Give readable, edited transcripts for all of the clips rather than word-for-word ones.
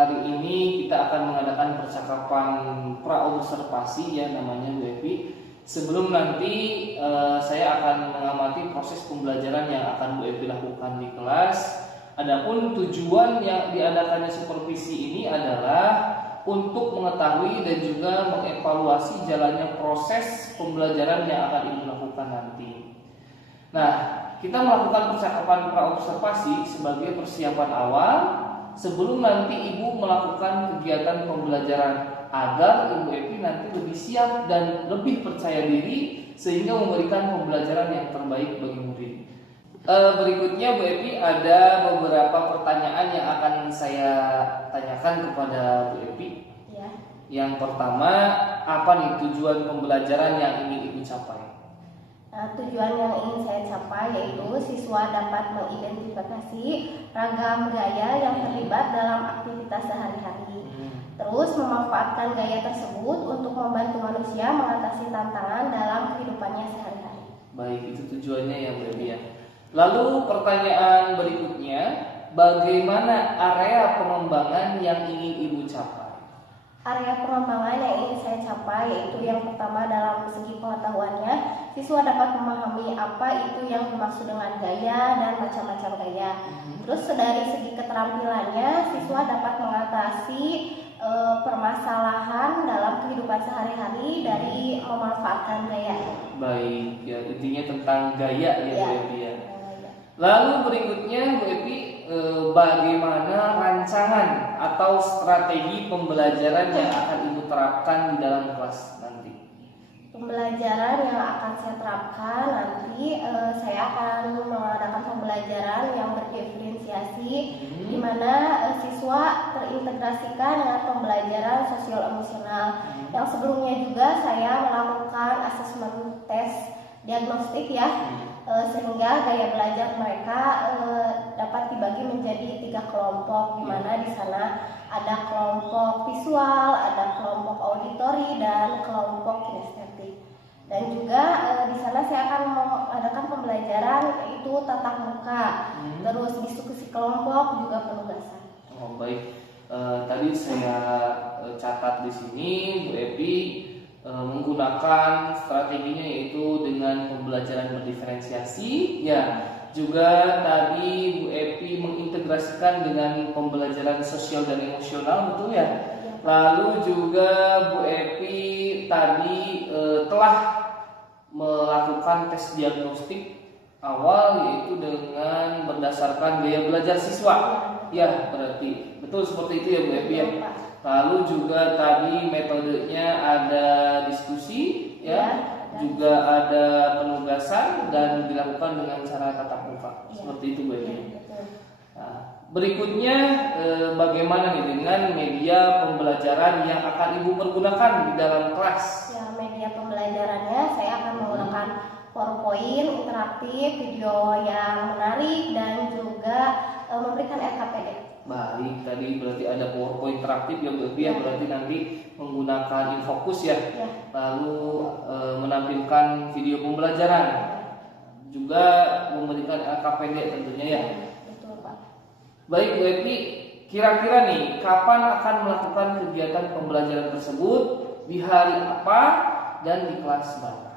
hari ini kita akan mengadakan percakapan pra-observasi ya namanya Bu Evi. Sebelum nanti saya akan mengamati proses pembelajaran yang akan Bu Evi lakukan di kelas. Adapun tujuan yang diadakannya supervisi ini adalah untuk mengetahui dan juga mengevaluasi jalannya proses pembelajaran yang akan Ibu lakukan nanti. Nah, kita melakukan percakapan pra-observasi sebagai persiapan awal sebelum nanti Ibu melakukan kegiatan pembelajaran agar Ibu Evi nanti lebih siap dan lebih percaya diri sehingga memberikan pembelajaran yang terbaik bagi murid. Berikutnya Bu Evi ada beberapa pertanyaan yang akan saya tanyakan kepada Bu Evi. Ya. Yang pertama, apa nih tujuan pembelajaran yang ingin Ibu capai? Tujuan yang ingin saya capai yaitu siswa dapat mengidentifikasi ragam gaya yang terlibat dalam aktivitas sehari-hari. Terus memanfaatkan gaya tersebut untuk membantu manusia mengatasi tantangan dalam kehidupannya sehari-hari. Baik, itu tujuannya ya Bu Evi ya. Lalu pertanyaan berikutnya, bagaimana area pengembangan yang ingin Ibu capai? Area pengembangan yang ingin saya capai yaitu yang pertama dalam segi pengetahuannya, siswa dapat memahami apa itu yang dimaksud dengan gaya dan macam-macam gaya. Terus dari segi keterampilannya, siswa dapat mengatasi permasalahan dalam kehidupan sehari-hari dari memanfaatkan gaya. Baik, ya intinya tentang gaya ya Bu Evi ya. Lalu berikutnya Bu Evi, bagaimana rancangan atau strategi pembelajaran yang akan Ibu terapkan di dalam kelas nanti? Pembelajaran yang akan saya terapkan nanti, saya akan mengadakan pembelajaran yang berdiferensiasi, di mana siswa terintegrasikan dengan pembelajaran sosial emosional. Yang sebelumnya juga saya melakukan asesmen tes diagnostik ya, sehingga gaya belajar mereka dapat dibagi menjadi 3 kelompok, di mana di sana ada kelompok visual, ada kelompok auditori, dan kelompok kinestetik. Dan juga di sana saya akan mengadakan pembelajaran yaitu tatap muka, terus diskusi kelompok, juga penugasan. Oh baik, tadi saya catat di sini Bu Evi menggunakan strateginya yaitu dengan pembelajaran berdiferensiasi ya. Juga tadi Bu Evi mengintegrasikan dengan pembelajaran sosial dan emosional, betul ya? Lalu juga Bu Evi tadi telah melakukan tes diagnostik awal yaitu dengan berdasarkan gaya belajar siswa. Ya, berarti betul seperti itu ya Bu Evi ya. Lalu juga tadi metodenya ada diskusi ya. Juga ada penugasan dan dilakukan dengan cara tatap muka. Seperti itu Bu Evi. Nah, berikutnya bagaimana nih dengan media pembelajaran yang akan Ibu pergunakan di dalam kelas? Ya, media pembelajarannya saya akan menggunakan PowerPoint interaktif, video yang menarik, dan juga memberikan RKPD. Baik, tadi berarti ada PowerPoint interaktif ya Bu Evi ya. Berarti nanti menggunakan InFocus ya. Lalu menampilkan video pembelajaran, juga memberikan LKPD tentunya ya. Betul Pak. Baik Bu Evi, kira-kira nih kapan akan melakukan kegiatan pembelajaran tersebut, di hari apa dan di kelas mana?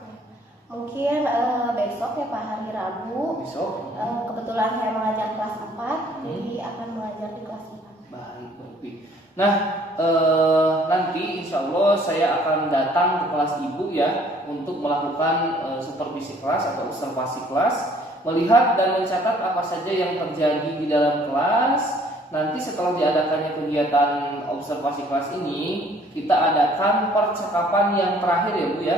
Mungkin besok ya Pak, hari Rabu. Besok. Kebetulan saya mengajar kelas 4, jadi akan mengajar di kelas 4. Baik Bu Evi. Nah, nanti insya Allah saya akan datang ke kelas Ibu ya untuk melakukan supervisi kelas atau observasi kelas, melihat dan mencatat apa saja yang terjadi di dalam kelas. Nanti setelah diadakannya kegiatan observasi kelas ini, kita adakan percakapan yang terakhir ya Bu ya,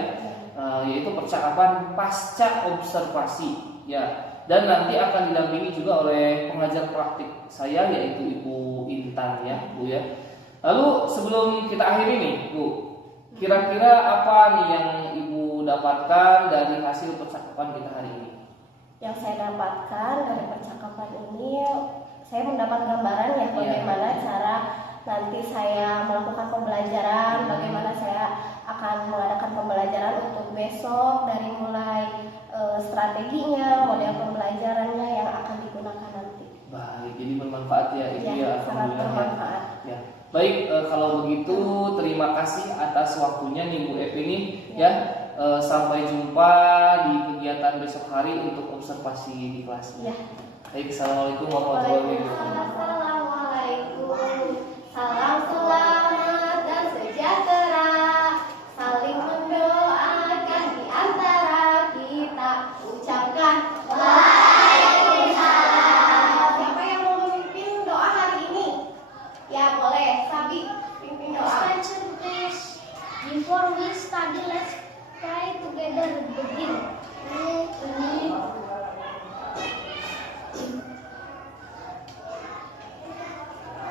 yaitu percakapan pasca observasi ya. Dan nanti akan didampingi juga oleh pengajar praktik saya yaitu Ibu Intan ya Bu ya. Lalu sebelum kita akhiri nih Bu, kira-kira apa nih yang Ibu dapatkan dari hasil percakapan kita hari ini? Yang saya dapatkan dari percakapan ini, saya mendapat gambaran ya bagaimana cara nanti saya melakukan pembelajaran, bagaimana saya akan mengadakan pembelajaran untuk besok, dari mulai strateginya, model pembelajarannya yang akan digunakan nanti. Baik, jadi bermanfaat ya Ibu ya. Sangat bermanfaat. Ya. Baik, kalau begitu terima kasih atas waktunya nih Bu Epi nih ya. Sampai jumpa di kegiatan besok hari untuk observasi di kelas. Ya. Baik, assalamualaikum warahmatullahi wabarakatuh. Assalamualaikum. Salam selamat dan sejahtera. Saling mendoakan di antara kita. Ucapkan Waalaikumsalam. Siapa yang mau memimpin doa hari ini? Ya boleh, Sabi pimpin doa. Attention please. Before we study, let's pray together. Begin.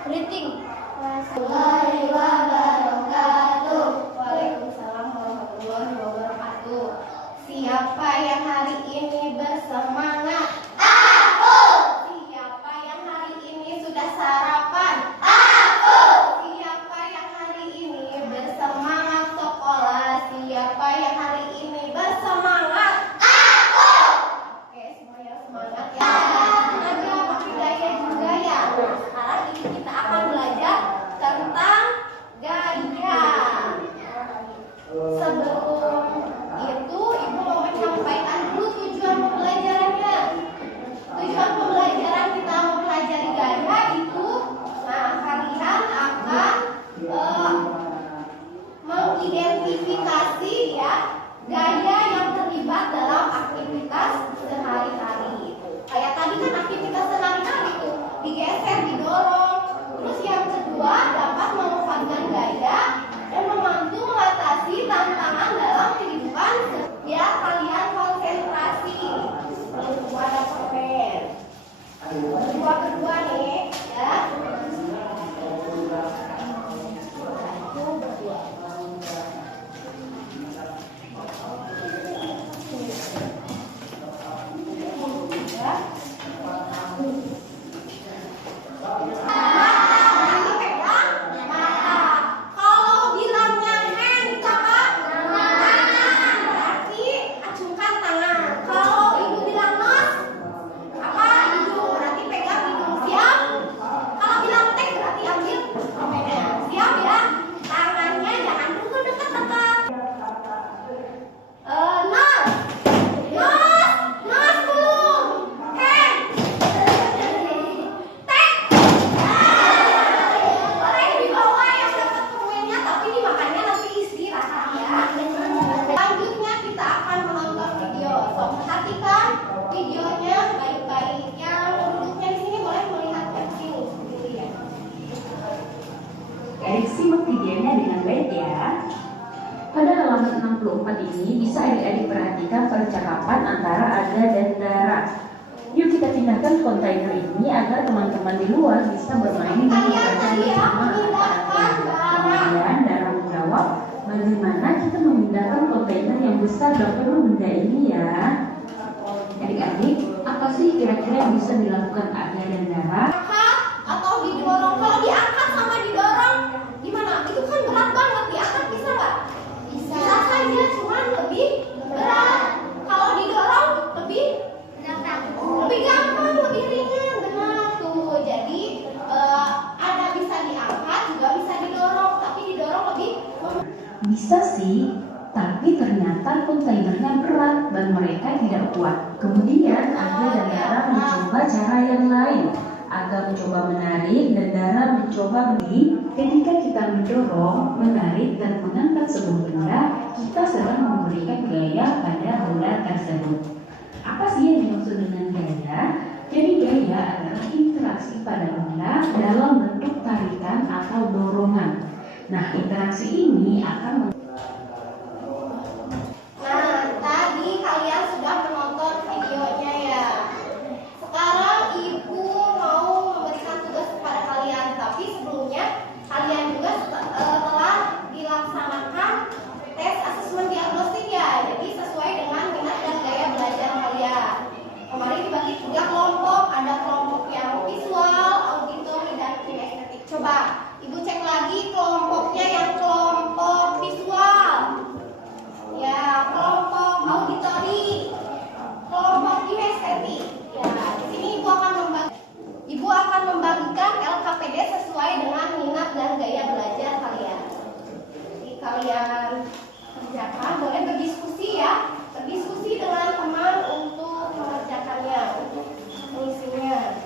Greeting. Warahmatullahi wabarakatuh. Waalaikumsalam warahmatullahi wabarakatuh. Siapa yang hari ini bersemangat? Aku. Siapa yang hari ini sudah sarapan? Aku. Siapa yang hari ini bersemangat sekolah? Siapa yang hari ini bersemangat? Aku. Oke, semuanya semangat ya. Ada pakai gaya juga ya. Sekarang ini kita akan belajar tentang gaya. Sebelum itu, Ibu mau menyampaikan dulu tujuan pembelajarannya. Tujuan pembelajaran kita mempelajari gaya itu, nah kalian akan mengidentifikasi ya gaya yang terlibat dalam aktivitas sehari-hari. Kayak tadi kan aktivitas sehari-hari tuh digeser, didorong. Terus yang kedua dapat memanfaatkan gaya dan membantu mengatasi tantangan dalam kehidupan biar kalian konsentrasi. Kedua ada permen. Kedua nih ya. Kalau bilangnya hand apa? Berarti acungkan tangan. Kalau ibu bilang nos apa? Hidung. Berarti pegang hidung. Siap? Kalau bilang tek berarti ambil permennya. Siap ya? Tangannya jangan dulu dekat-dekat. Nos. Nos belum. Hand. Tek. Boleh dibawa yang dapat permennya, tapi dimakannya nanti istirahat ya. Selanjutnya kita akan menonton video. So, perhatikan videonya baik-baik. Yang duduknya di sini boleh melihat ke sini dulu ya. Adik simak videonya dengan baik ya. Pada halaman 64 ini bisa adik-adik perhatikan percakapan antara Aga dan Dara. Yuk kita pindahkan kontainer ini agar teman-teman di luar bisa bermain dan belajar bersama antara kemudian Dara menjawab, bagaimana kita memindahkan kontainer yang besar dan penuh benda ini ya. Adik-adik, apa sih kira-kira yang bisa dilakukan Aga dan Dara? Angkat atau didorong. Kalau diangkat sama didorong gimana? Itu kan berat banget. Diangkat bisa nggak? Bisa saja, cuman lebih berat. Kalau didorong lebih gampang, lebih ringan. Benar tuh. Jadi ada bisa diangkat juga bisa didorong, tapi didorong lebih Bisa sih, tapi ternyata kontainernya berat dan mereka tidak kuat. Kemudian Aga dan Dara mencoba cara yang lain. Aga mencoba menarik dan Dara mencoba berdiri. Ketika kita mendorong, menarik dan mengangkat sebuah benda, kita sedang memberikan gaya pada benda tersebut. Apa sih yang dimaksud dengan gaya? Jadi gaya adalah interaksi pada benda dalam bentuk tarikan atau dorongan. Nah, interaksi ini akan Nah, tadi kalian sudah menonton videonya ya. Sekarang Ibu mau memberikan tugas kepada kalian, tapi sebelumnya kalian juga telah dilaksanakan tes asesmen diagnostik ya. Jadi sesuai dengan minat dan gaya belajar kalian. Kemarin dibagi 3 kelompok, ada kelompok yang visual, auditori, dan kinestetik. Coba Ibu cek lagi kelompoknya yang kelompok visual. boleh berdiskusi ya, berdiskusi dengan teman untuk mengerjakannya, untuk mengisinya.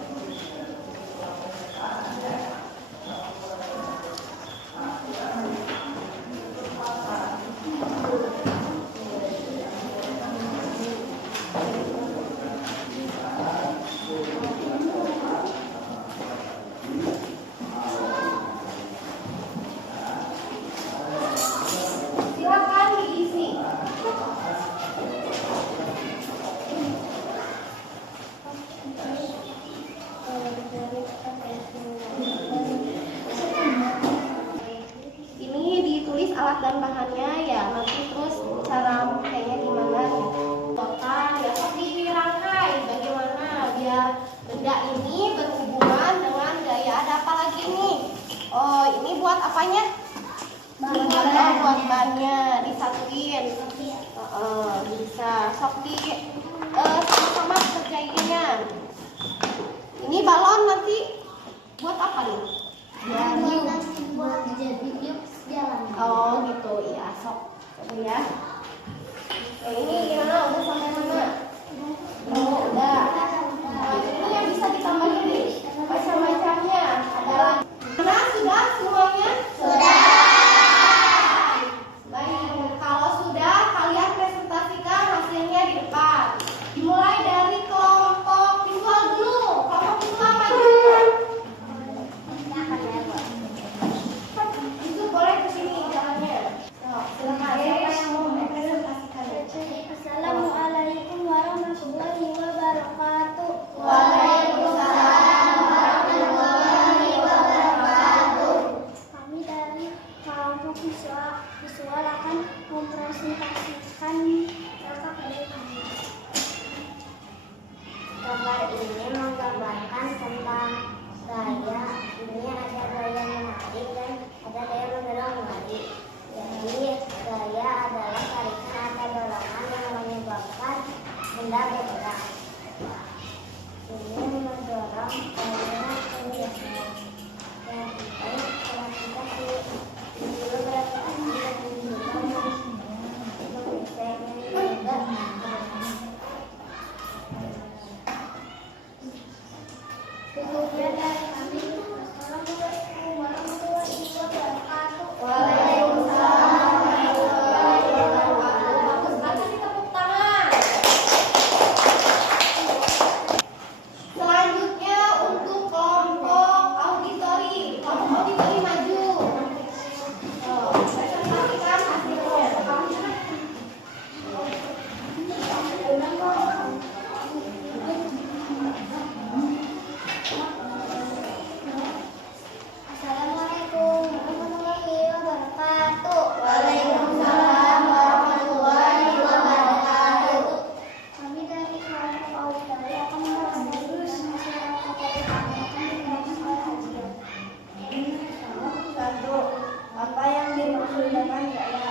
Silakan diisi. Ini ditulis alat dan bahannya ya, nanti terus cara pakainya gimana gitu. Total ya, sok dirangkai bagaimana biar benda ini berhubungan dengan gaya. Ada apa lagi ini? Oh, ini buat apanya? Buat bannya disatuin. Bisa sok di sama-sama kerjainnya. Ini balon nanti buat apa nih? Buat jadi yuk jalan. Oh gitu ya, sok coba ya. Ini gimana? Udah sampai mana? Oh udah. Ini yang bisa ditambahin nih macam-macamnya adalah. Nah sudah semuanya? Sudah. Baik, kalau sudah kalian presentasikan hasilnya di depan. Dimulai dari kelompok visual dulu. Kelompok visual maju. Itu boleh ke sini jalannya. Silakan. Siapa yang mau mempresentasikan? Assalamualaikum warahmatullahi wabarakatuh. Waalaikumsalam warahmatullahi wabarakatuh. Kami dari kelompok visual akan mempresentasikan kakak dari kami. Gambar ini menggambarkan tentang gaya. Ini ada gaya menarik dan ada gaya menarik. Jadi gaya adalah tarikan atau dorongan yang menyebabkan benda bergerak. Ini mendorong gaya kebiasaan. Yang penting kalau kita dulu berapa kita menunjukkan mengisahkan juga. Kemudian dari kami, Assalamualaikum warahmatullahi wabarakatuh. Waalaikumsalam warahmatullahi wabarakatuh. Bagus banget, kasih tepuk tangan. Selanjutnya untuk kelompok auditori. Kelompok auditori maju. Presentasikan hasilnya. Assalamualaikum warahmatullahi wabarakatuh. Waalaikumsalam warahmatullahi wabarakatuh. Kami dari kelompok auditori akan mengulas masyarakat dari kami akan dilakukan kajian. Satu, apa yang dimaksud dengan gaya?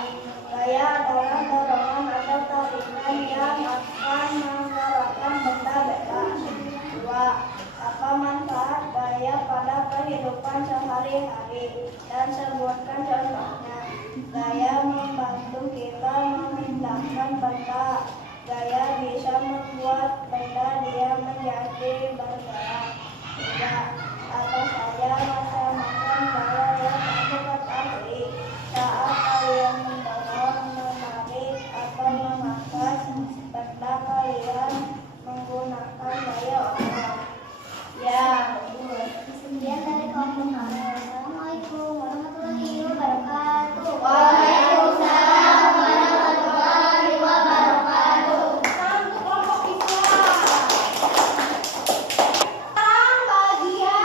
Gaya adalah dorongan atau tarikan yang akan menggerakkan benda bebas. Dua, apa manfaat gaya pada kehidupan sehari-hari? Dan sebutkan contohnya. Gaya membantu kita memindahkan benda. Gaya bisa membuat benda dia menjadi bergerak. Tiga, apa saja macam-macam gaya yang kamu ketahui saat kalian mendorong, menarik, atau mengangkat benda kalian menggunakan gaya orang. Ya, Kemudian dari kelompok kami, Assalamualaikum warahmatullahi wabarakatuh. Waalaikumsalam warahmatullahi wabarakatuh. Salam untuk kelompok visual. Sekarang bagian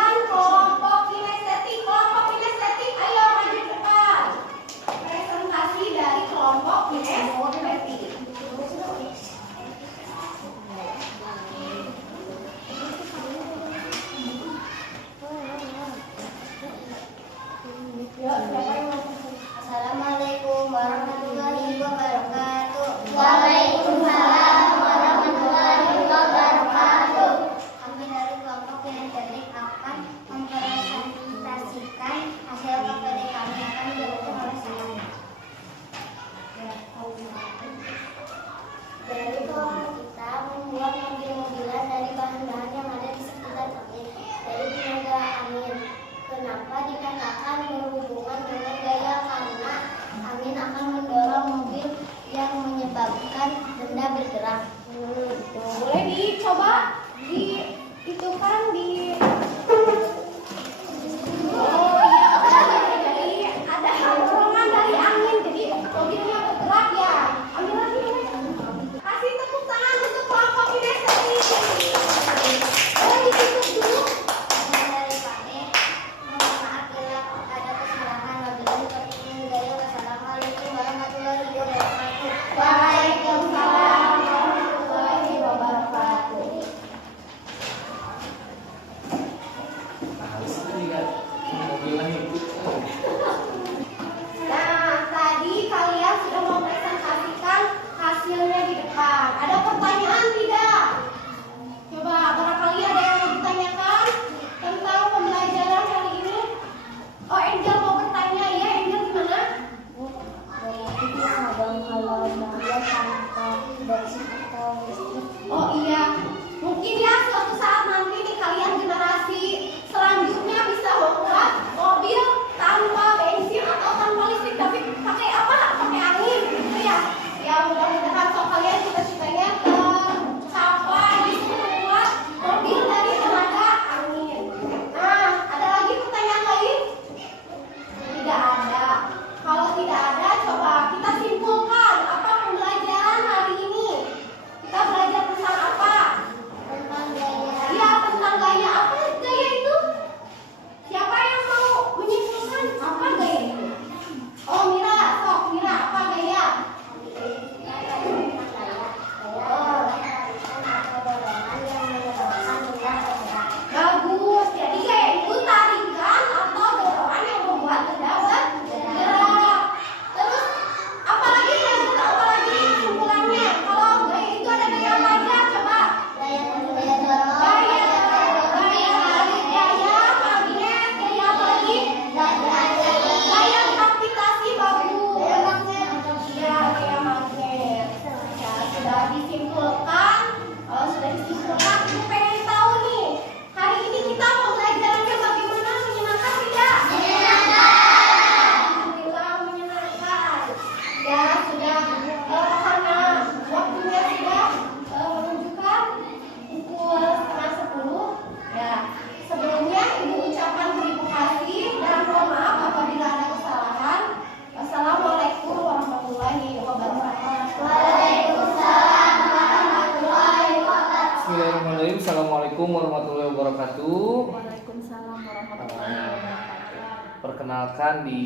Bismillahirrahmanirrahim. Assalamualaikum warahmatullahi wabarakatuh. Waalaikumsalam warahmatullahi wabarakatuh. Perkenalkan, di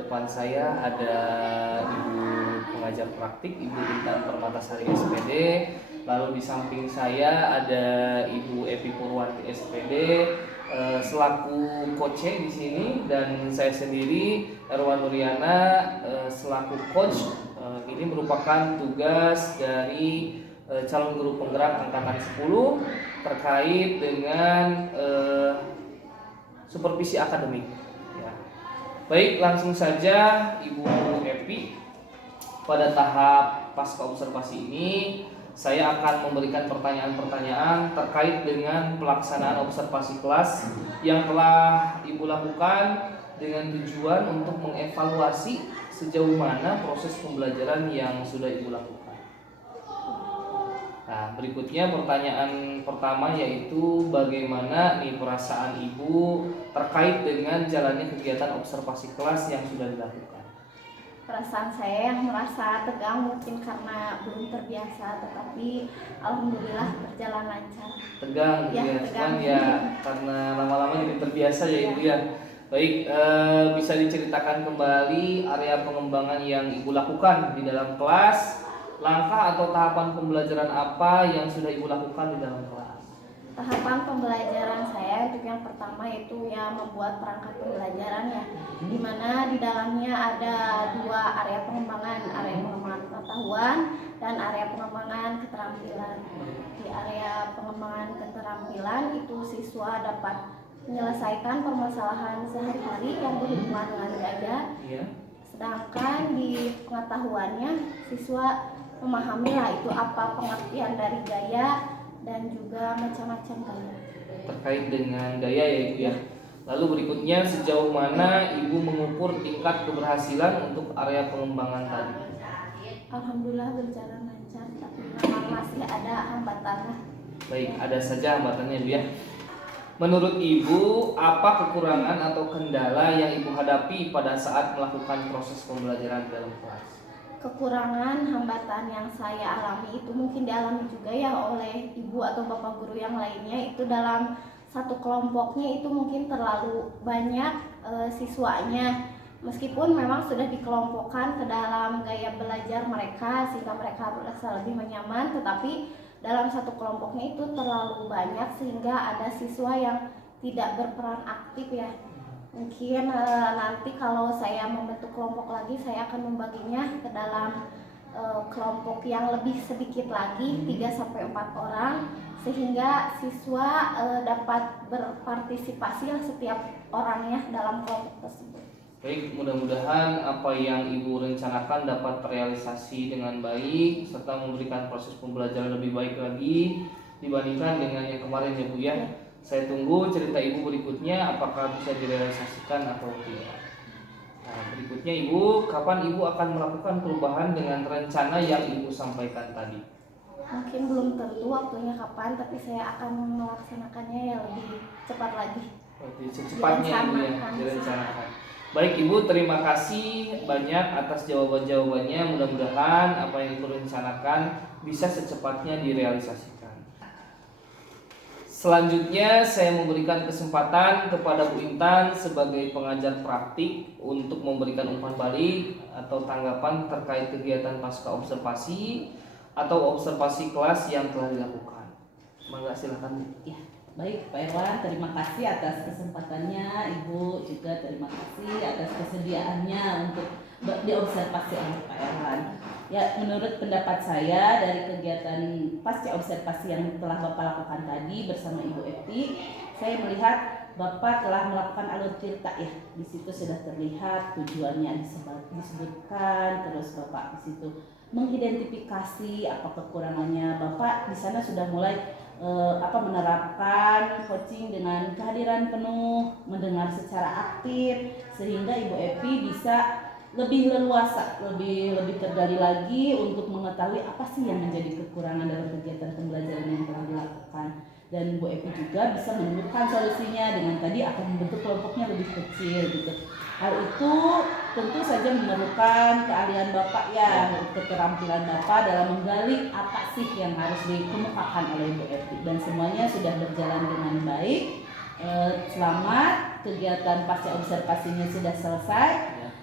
depan saya ada Ibu pengajar praktik, Ibu Intan Permatasari SPD. Lalu di samping saya ada Ibu Epi Purwanti SPD selaku coach di sini, dan saya sendiri Erwan Nuriana selaku coach. Ini merupakan tugas dari calon guru penggerak angkatan 10 terkait dengan supervisi akademik. Ya. Baik, langsung saja Ibu Epi. Pada tahap pasca observasi ini, saya akan memberikan pertanyaan-pertanyaan terkait dengan pelaksanaan observasi kelas yang telah Ibu lakukan dengan tujuan untuk mengevaluasi sejauh mana proses pembelajaran yang sudah Ibu lakukan. Nah, berikutnya pertanyaan pertama yaitu bagaimana nih perasaan Ibu terkait dengan jalannya kegiatan observasi kelas yang sudah dilakukan? Perasaan saya yang merasa tegang mungkin karena belum terbiasa, tetapi alhamdulillah berjalan lancar. Tegang, Ya, ya, tegang. cuman ya karena lama-lama jadi terbiasa ya Ibu ya. Baik, bisa diceritakan kembali area pengembangan yang Ibu lakukan di dalam kelas, langkah atau tahapan pembelajaran apa yang sudah Ibu lakukan di dalam kelas? Tahapan pembelajaran saya untuk yang pertama itu ya membuat perangkat pembelajaran ya, di mana di dalamnya ada dua area pengembangan pengetahuan dan area pengembangan keterampilan. Di area pengembangan keterampilan itu siswa dapat menyelesaikan permasalahan sehari-hari yang berhubungan dengan gaya, Iya. sedangkan di pengetahuannya siswa memahamilah itu apa pengertian dari gaya dan juga macam-macam gaya. Terkait dengan gaya ya Ibu ya. Lalu berikutnya, sejauh mana Ibu mengukur tingkat keberhasilan untuk area pengembangan tadi? Alhamdulillah berjalan lancar, tapi memang masih ada hambatannya. Baik, ada saja hambatannya Ibu ya. Menurut Ibu, apa kekurangan atau kendala yang Ibu hadapi pada saat melakukan proses pembelajaran dalam kelas? Kekurangan hambatan yang saya alami itu mungkin dialami juga ya oleh ibu atau bapak guru yang lainnya, itu dalam satu kelompoknya itu mungkin terlalu banyak siswanya, meskipun memang sudah dikelompokkan ke dalam gaya belajar mereka sehingga mereka merasa lebih nyaman, tetapi dalam satu kelompoknya itu terlalu banyak sehingga ada siswa yang tidak berperan aktif ya. Mungkin nanti kalau saya membentuk kelompok lagi, saya akan membaginya ke dalam kelompok yang lebih sedikit lagi, 3-4 orang, sehingga siswa dapat berpartisipasi setiap orangnya dalam kelompok tersebut. Baik, mudah-mudahan apa yang Ibu rencanakan dapat terrealisasi dengan baik serta memberikan proses pembelajaran lebih baik lagi dibandingkan dengan yang kemarin ya Bu ya. Saya tunggu cerita Ibu berikutnya apakah bisa direalisasikan atau tidak. Nah, berikutnya Ibu, kapan Ibu akan melakukan perubahan dengan rencana yang Ibu sampaikan tadi? Mungkin belum tentu waktunya kapan, tapi saya akan melaksanakannya yang lebih cepat lagi. Berarti secepatnya Ibu ya, direncanakan. Baik Ibu, terima kasih banyak atas jawaban-jawabannya. Mudah-mudahan apa yang Ibu rencanakan bisa secepatnya direalisasikan. Selanjutnya saya memberikan kesempatan kepada Bu Intan sebagai pengajar praktik untuk memberikan umpan balik atau tanggapan terkait kegiatan pasca observasi atau observasi kelas yang telah dilakukan. Mangga silakan. Ya, baik Pak Erwan, terima kasih atas kesempatannya. Ibu juga terima kasih atas kesediaannya untuk diobservasi oleh Pak Erwan. Ya, menurut pendapat saya dari kegiatan pasca observasi yang telah Bapak lakukan tadi bersama Ibu Epi, saya melihat Bapak telah melakukan alur cerita ya. Di situ sudah terlihat tujuannya disebutkan, terus Bapak di situ mengidentifikasi apa kekurangannya. Bapak di sana sudah mulai menerapkan coaching dengan kehadiran penuh, mendengar secara aktif sehingga Ibu Epi bisa lebih leluasa, lebih tergali lagi untuk mengetahui apa sih yang menjadi kekurangan dalam kegiatan pembelajaran yang telah dilakukan. Dan Bu Epi juga bisa menemukan solusinya dengan tadi akan membentuk kelompoknya lebih kecil gitu. Hal itu tentu saja memerlukan keahlian Bapak ya, keterampilan Bapak dalam menggali apa sih yang harus dikemukakan oleh Bu Epi, dan semuanya sudah berjalan dengan baik. Selamat, kegiatan pasca observasinya sudah selesai.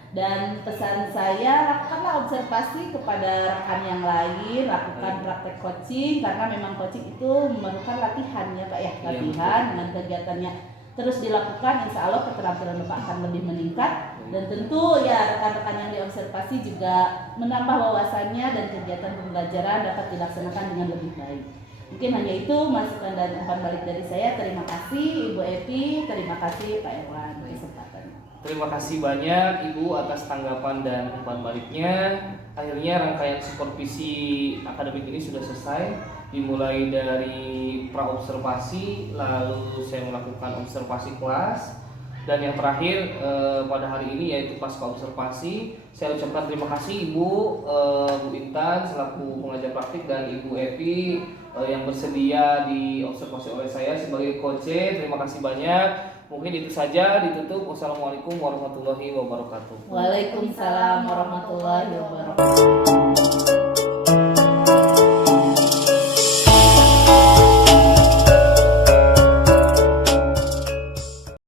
Dan pesan saya, lakukanlah observasi kepada rekan yang lain, lakukan praktek coaching, karena memang coaching itu memerlukan latihan ya Pak ya, latihan dengan kegiatannya terus dilakukan, insya Allah keterampilan Bapak akan lebih meningkat. Dan tentu ya rekan-rekan yang diobservasi juga menambah wawasannya dan kegiatan pembelajaran dapat dilaksanakan dengan lebih baik. Mungkin hanya itu masukan dan umpan balik dari saya. Terima kasih Ibu Epi, terima kasih Pak Erwan kesempatannya. Terima kasih banyak Ibu atas tanggapan dan umpan baliknya. Akhirnya rangkaian supervisi akademik ini sudah selesai. Dimulai dari pra-observasi, lalu saya melakukan observasi kelas, dan yang terakhir pada hari ini yaitu pasca observasi. Saya ucapkan terima kasih Ibu Bu Intan selaku pengajar praktik dan Ibu Epi yang bersedia diobservasi oleh saya sebagai coach. Terima kasih banyak. Mungkin itu saja, ditutup. Wassalamualaikum warahmatullahi wabarakatuh. Waalaikumsalam warahmatullahi wabarakatuh.